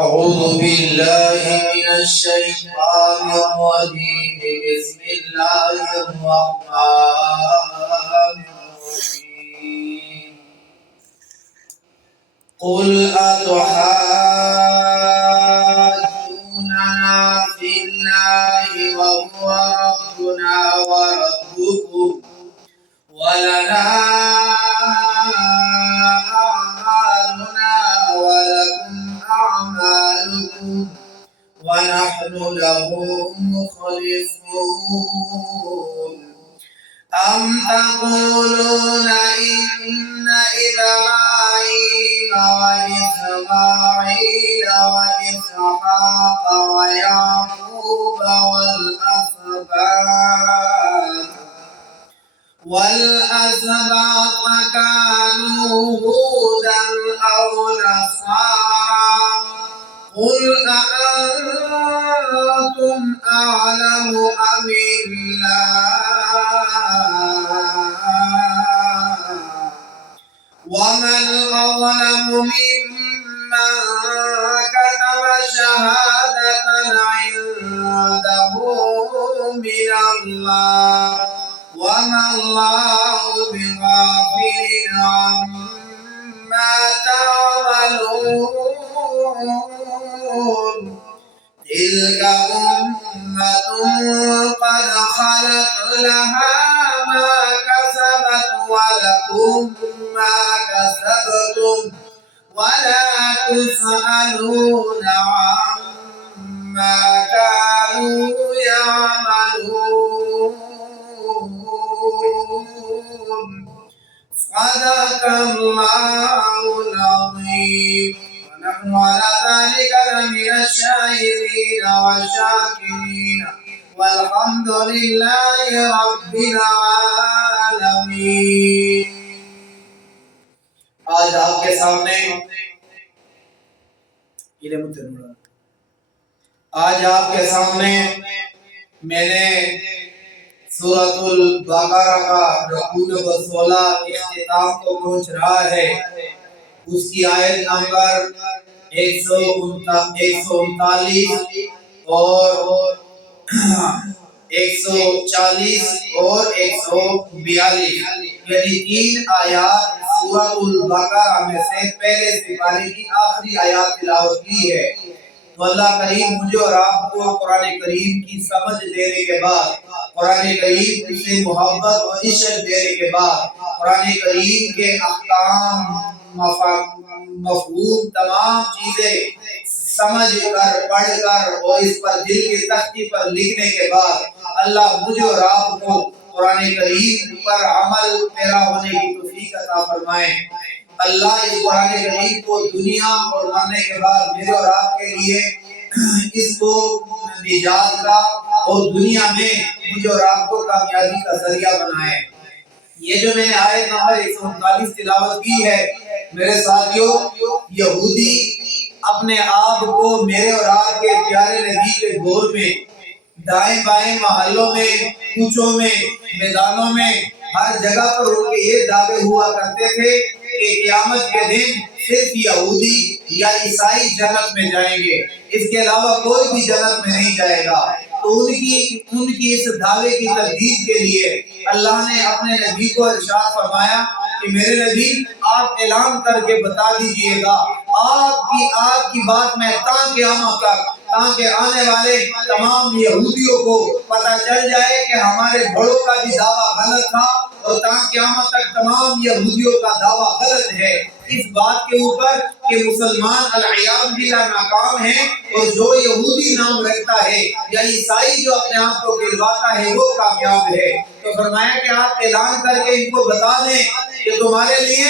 أعوذ بالله من الشيطان الرجيم بسم الله الرحمن الرحيم قل أتحاجوننا في الله وهو ربنا وربكم ولنا أعمالنا ولكم أعمالكم ونحن له مخلصون أم تقولون إن إبراهيم وإسماعيل وإسحاق ويعقوب والأسباط كانوا هودا أو نصارى قل أأنتم أعلم أم الله ومن أظلم ممن كتم شهادة عنده من الله وما الله بغافل عما تعملون تلك أمة قد خلت لها ما كسبت ولكم ما كسبتم ولا تسألون عما كانوا يعملون صدق الله العظيم ونحن على ذلك لمن الشاهدين والشاكرين والحمد لله رب العالمين۔ آج آپ کے سامنے میں نے سورۃ البقرہ کا رکوع نمبر 16 اختتام کو پہنچ رہا ہے، اس کی آیت نمبر 139 اور 140 اور 142 یعنی 3 آیات سورۃ البقرہ میں سے پہلے سپارے کی آخری آیات تلاوت کی ہے۔ تو اللہ کریم مجھے اور آپ کو قرآن کریم کی سمجھ دینے کے بعد، قرآن کریم سے محبت اور عشق دینے کے بعد، قرآن کریم کے احکام، مفہوم، تمام چیزیں سمجھ کر، پڑھ کر اور اس پر دل کی تختی پر لکھنے کے بعد اللہ مجھے اور آپ کو قرآن کریم پر عمل پیرا ہونے کی توفیق عطا فرمائے۔ اللہ اس قرآن کریم کو دنیا اور مرنے کے بعد میرے اور آپ کے لیے اس کو نجات کا اور دنیا میں مجھے اور آپ کو کامیابی کا ذریعہ بنائے۔ یہ جو میں نے آیت نمبر 139 تلاوت کی ہے میرے ساتھیوں، یہودی اپنے آپ کو میرے اور آپ کے پیارے نبی کے دور میں دائیں بائیں محلوں میں، کوچوں میں، میدانوں میں، ہر جگہ پر ان کے یہ دعوے ہوا کرتے تھے کہ قیامت کے دن صرف یہودی یا عیسائی جنت میں جائیں گے، اس کے علاوہ کوئی بھی جنت میں نہیں جائے گا۔ تو ان کی اس دعوے کی تردید کے لیے اللہ نے اپنے نبی کو ارشاد فرمایا کہ میرے نبی آپ اعلان کر کے بتا دیجئے گا، آپ کی بات میں قیامت تک، تاکہ آنے والے تمام یہودیوں کو پتہ چل جائے کہ ہمارے بڑوں کا بھی دعویٰ غلط تھا اور قیامت تک تمام یہودیوں کا دعویٰ غلط ہے، اس بات کے اوپر کہ مسلمان العیاذ باللہ ناکام ہیں اور جو یہودی نام رکھتا ہے یا عیسائی جو اپنے آپ کو کہلواتا ہے وہ کامیاب ہے۔ تو فرمایا کہ آپ اعلان کر کے ان کو بتا دیں کہ تمہارے لیے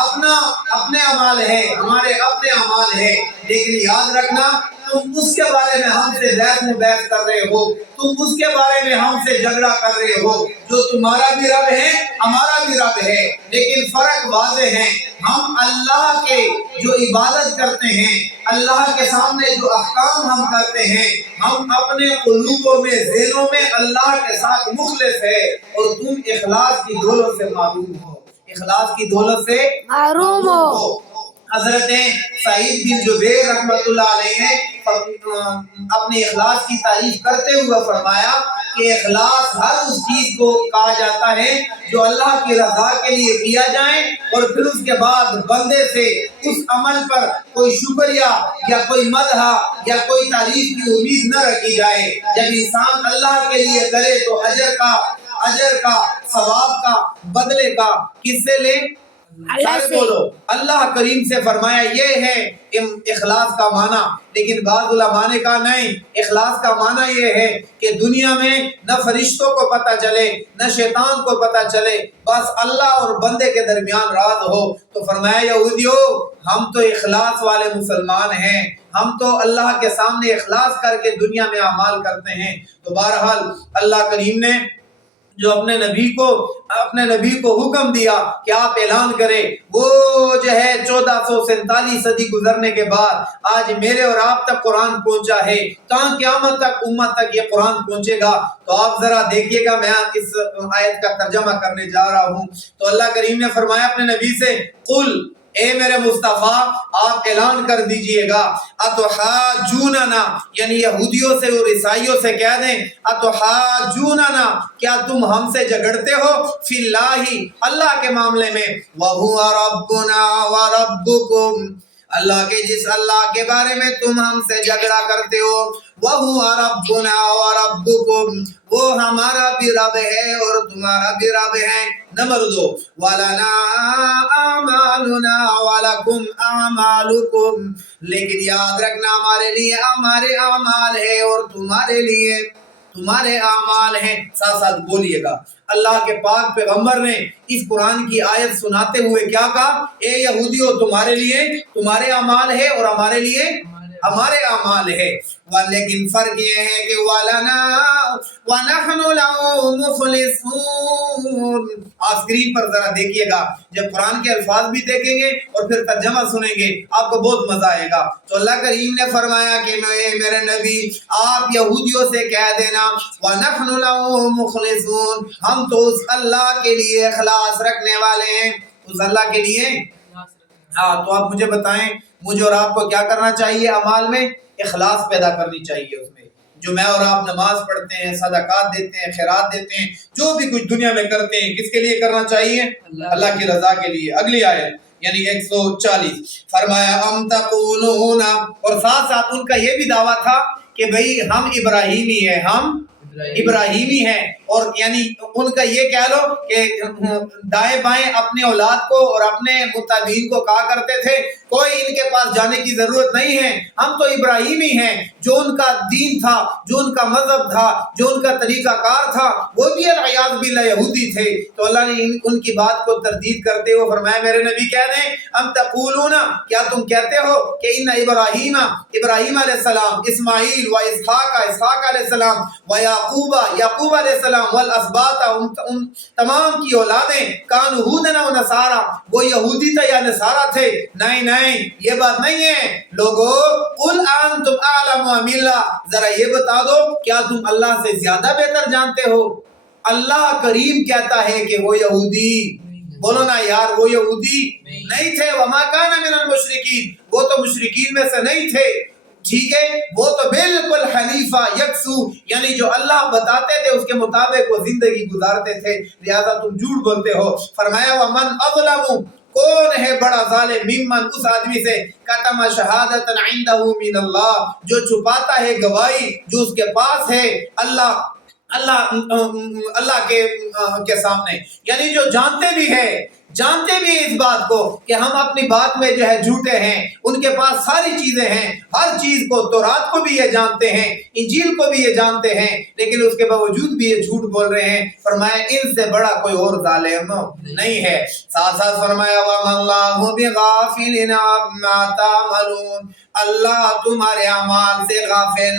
اپنے اعمال ہے، ہمارے اپنے اعمال ہے، لیکن یاد رکھنا تم اس کے بارے میں ہم سے بحث مباحث کر رہے ہو، تم اس کے بارے میں ہم سے جھگڑا کر رہے ہو، جو تمہارا بھی رب ہے ہمارا بھی رب ہے، لیکن فرق واضح ہے، ہم اللہ کے جو عبادت کرتے ہیں، اللہ کے سامنے جو احکام ہم کرتے ہیں، ہم اپنے قلوبوں میں، ذہنوں میں اللہ کے ساتھ مخلص ہے، اور تم اخلاص کی دولت سے محروم ہو، اخلاص کی دولت سے محروم ہو۔ حضرت سعید بن جبیر رحمۃ اللہ علیہ نے اپنے اخلاص کی تعریف کرتے ہوئے فرمایا کہ اخلاص ہر اس چیز کو کہا جاتا ہے جو اللہ کی رضا کے لیے کیا جائے اور پھر اس کے بعد بندے سے اس عمل پر کوئی شکریہ یا کوئی مدح یا کوئی تعریف کی امید نہ رکھی جائے۔ جب انسان اللہ کے لیے کرے تو اجر کا ثواب کا بدلے کا کس سے لے؟ سارے بولو اللہ کریم سے۔ فرمایا یہ ہے اخلاص کا معنی۔ لیکن بعض علماء نے کہا نہیں، اخلاص کا معنی یہ ہے کہ دنیا میں نہ فرشتوں کو پتہ چلے نہ شیطان کو پتہ چلے، بس اللہ اور بندے کے درمیان راز ہو۔ تو فرمایا یہودیو ہم تو اخلاص والے مسلمان ہیں، ہم تو اللہ کے سامنے اخلاص کر کے دنیا میں اعمال کرتے ہیں۔ تو بہرحال اللہ کریم نے جو اپنے نبی کو حکم دیا کہ آپ اعلان کریں، وہ جو ہے 1447 صدی گزرنے کے بعد آج میرے اور آپ تک قرآن پہنچا ہے، تاں قیامت تک امت تک یہ قرآن پہنچے گا۔ تو آپ ذرا دیکھیے گا، میں اس آیت کا ترجمہ کرنے جا رہا ہوں۔ تو اللہ کریم نے فرمایا اپنے نبی سے، قل اے میرے مصطفیٰ آپ اعلان کر دیجئے گا، اتحاجوننا، یعنی یہودیوں سے اور عیسائیوں سے کہہ دیں، اتحاجوننا، کیا تم ہم سے جھگڑتے ہو، فی اللہ، اللہ کے معاملے میں، وَهُوَ رَبُّنَا وَرَبُّكُمْ، اللہ کے جس اللہ کے بارے میں تم ہم سے جھگڑا کرتے ہو، وَهُوَ رَبُّنَا وَرَبُّكُمْ، وہ ہمارا بھی رب ہے اور تمہارا بھی رب ہے۔ نمبر 2، وَلَنَا أَعْمَالُنَا وَلَكُمْ أَعْمَالُكُمْ، لیکن یاد رکھنا ہمارے لیے ہمارے اعمال ہے اور تمہارے لیے تمہارے اعمال ہیں۔ ساتھ ساتھ بولیے گا، اللہ کے پاک پیغمبر نے اس قرآن کی آیت سناتے ہوئے کیا کہا؟ اے یہودیو تمہارے لیے تمہارے اعمال ہے اور ہمارے لیے ہمارے اعمال ہے۔ لیکن فرق یہ ہے کہ وَلَنَا وَنَحْنُ لَهُ مُخْلِصُونَ۔ آپ اسکرین پر ذرا دیکھیے گا، جب قرآن کے الفاظ بھی دیکھیں گے اور پھر ترجمہ سنیں گے آپ کو بہت مزہ آئے گا۔ تو اللہ کریم نے فرمایا کہ میرے نبی آپ یہودیوں سے کہہ دینا، وَنَحْنُ لَهُ مُخْلِصُونَ، ہم تو اس اللہ کے لیے اخلاص رکھنے والے ہیں، اس اللہ کے لیے۔ ہاں تو آپ مجھے بتائیں، مجھے اور آپ کو کیا کرنا چاہیے؟ اعمال میں اخلاص پیدا کرنی چاہیے۔ اس میں جو میں اور آپ نماز پڑھتے ہیں، صدقات دیتے ہیں، خیرات دیتے ہیں، جو بھی کچھ دنیا میں کرتے ہیں، کس کے لیے کرنا چاہیے؟ اللہ کی رضا کے لیے۔ اگلی آیت یعنی 140 فرمایا ام تقولون، اور ساتھ ساتھ ان کا یہ بھی دعویٰ تھا کہ بھئی ہم ابراہیمی ہیں، ہم ابراہیمی ہیں، اور یعنی ان کا یہ کہہ لو کہ دائیں بائیں اپنے اولاد کو اور اپنے متابعین کو کہا کرتے تھے کوئی ان کے پاس جانے کی ضرورت نہیں ہے، ہم تو ابراہیمی ہیں۔ جو ان کا دین تھا، جو ان کا مذہب تھا، جو ان کا طریقہ کار تھا، وہ بھی العیاذ باللہ یہودی تھے۔ تو اللہ نے ان کی بات کو تردید کرتے ہوئے فرمایا میرے نبی کہہ دیں، ام تقولون، کیا تم کہتے ہو کہ ان ابراہیم علیہ السلام، اسماعیل و اسحاق علیہ السلام و یعقوب علیہ السلام والاسباط، ان تمام کی اولادیں، کانوا ہودن و نصارا، وہ یہودی تھے یا نصارا تھے؟ نہیں یہ بات نہیں ہے۔ لوگو قل انتم اعلم ام اللہ، ذرا یہ بتا دو کیا تم اللہ سے زیادہ بہتر جانتے ہو؟ اللہ کریم کہتا ہے کہ وہ یہودی، بولو نا یار، وہ یہودی نہیں تھے۔ وما کان من المشرکین، وہ تو مشرکین میں سے نہیں تھے، ٹھیک ہے، وہ تو بالکل حنیفہ یکسو، یعنی جو اللہ بتاتے تھے اس کے مطابق وہ زندگی گزارتے تھے، لہذا تم جھوٹ بولتے ہو۔ فرمایا ومن اظلم، کون ہے بڑا ظالم، ممن، اس آدمی سے، کتم شہادت عنده من اللہ، جو چھپاتا ہے گواہی جو اس کے پاس ہے اللہ کے سامنے، یعنی جو جانتے بھی اس بات کو کہ ہم اپنی بات میں جو ہے جھوٹے ہیں، ان کے پاس ساری چیزیں ہیں، ہر چیز کو، تورات کو بھی یہ جانتے ہیں، انجیل کو بھی یہ جانتے ہیں، لیکن اس کے باوجود بھی یہ جھوٹ بول رہے ہیں۔ فرمایا ان سے بڑا کوئی اور ظالم نہیں ہے۔ ساتھ ساتھ فرمایا وَمَا اللَّهُ بِغَافِلٍ عَمَّا تَعْمَلُونَ، اللہ تمہارے اعمال سے غافل،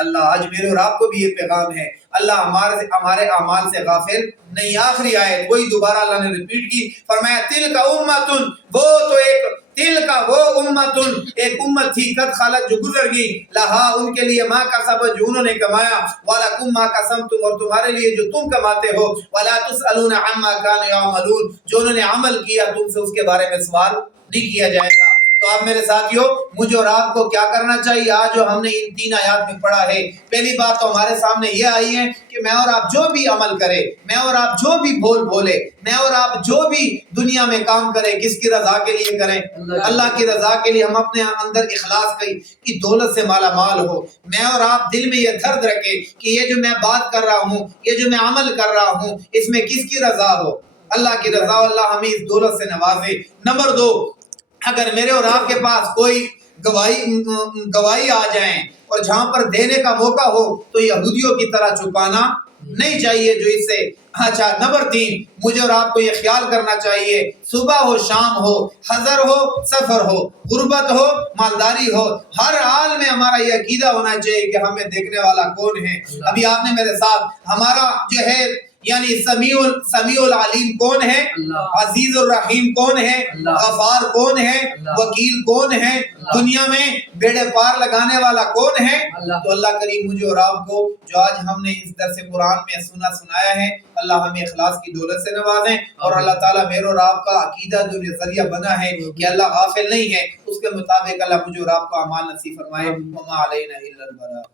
اللہ آج میرے اور آپ کو بھی یہ پیغام ہے، اللہ ہمارے اعمال سے غافل نہیں۔ آخری آیت وہی دوبارہ اللہ نے ریپیٹ کی، فرمایا تلک امتن، وہ امتن، ایک امت تھی، قد خلت، جو گزر گئی، لہا، ان کے لیے، ما کسبت، جو انہوں نے کمایا، ولکم ما کسبتم، اور تمہارے لیے جو تم کماتے ہو، ولا تسألون عما كانوا يعملون، جو انہوں نے عمل کیا تم سے اس کے بارے میں سوال نہیں کیا جائے گا۔ تو آپ میرے ساتھیوں، مجھے اور آپ کو کیا کرنا چاہیے؟ آج جو ہم نے ان 3 آیات میں پڑھا ہے، پہلی بات تو ہمارے سامنے یہ آئی ہے کہ میں اور آپ جو بھی عمل کرے، میں اور آپ جو بھی بولے، میں اور آپ جو بھی دنیا میں کام کریں، کس کی رضا کے لیے کریں؟ اللہ کی رضا کے لیے۔ ہم اپنے اندر اخلاص کی دولت سے مالا مال ہو۔ میں اور آپ دل میں یہ درد رکھے کہ یہ جو میں بات کر رہا ہوں، یہ جو میں عمل کر رہا ہوں، اس میں کس کی رضا ہو؟ اللہ کی رضا۔ اللہ ہمیں اس دولت سے نوازے۔ نمبر 2، اگر میرے اور آپ کے پاس کوئی گواہی آ جائیں اور جہاں پر دینے کا موقع ہو تو یہودیوں کی طرح چھپانا نہیں چاہیے جو اس سے۔ اچھا، نمبر 3، مجھے اور آپ کو یہ خیال کرنا چاہیے، صبح ہو شام ہو، حضر ہو سفر ہو، غربت ہو مالداری ہو، ہر حال میں ہمارا یہ عقیدہ ہونا چاہیے کہ ہمیں دیکھنے والا کون ہے۔ ابھی آپ نے میرے ساتھ ہمارا جو ہے یعنی سمیع العلیم کون ہے، عزیز الرحیم کون ہے، غفار کون ہے، وکیل کون ہے، دنیا میں بیڑے پار لگانے والا کون ہے؟ تو اللہ کریم مجھے اور آپ کو جو آج ہم نے اس درس قرآن میں سنایا ہے، اللہ ہمیں اخلاص کی دولت سے نوازیں، اور اللہ تعالیٰ میرے اور آپ کا عقیدہ جو ذریعہ بنا ہے کہ اللہ غافل نہیں ہے، اس کے مطابق اللہ مجھے اور آپ کو اعمال نصیب فرمائے۔ وما علینا الا البلاغ۔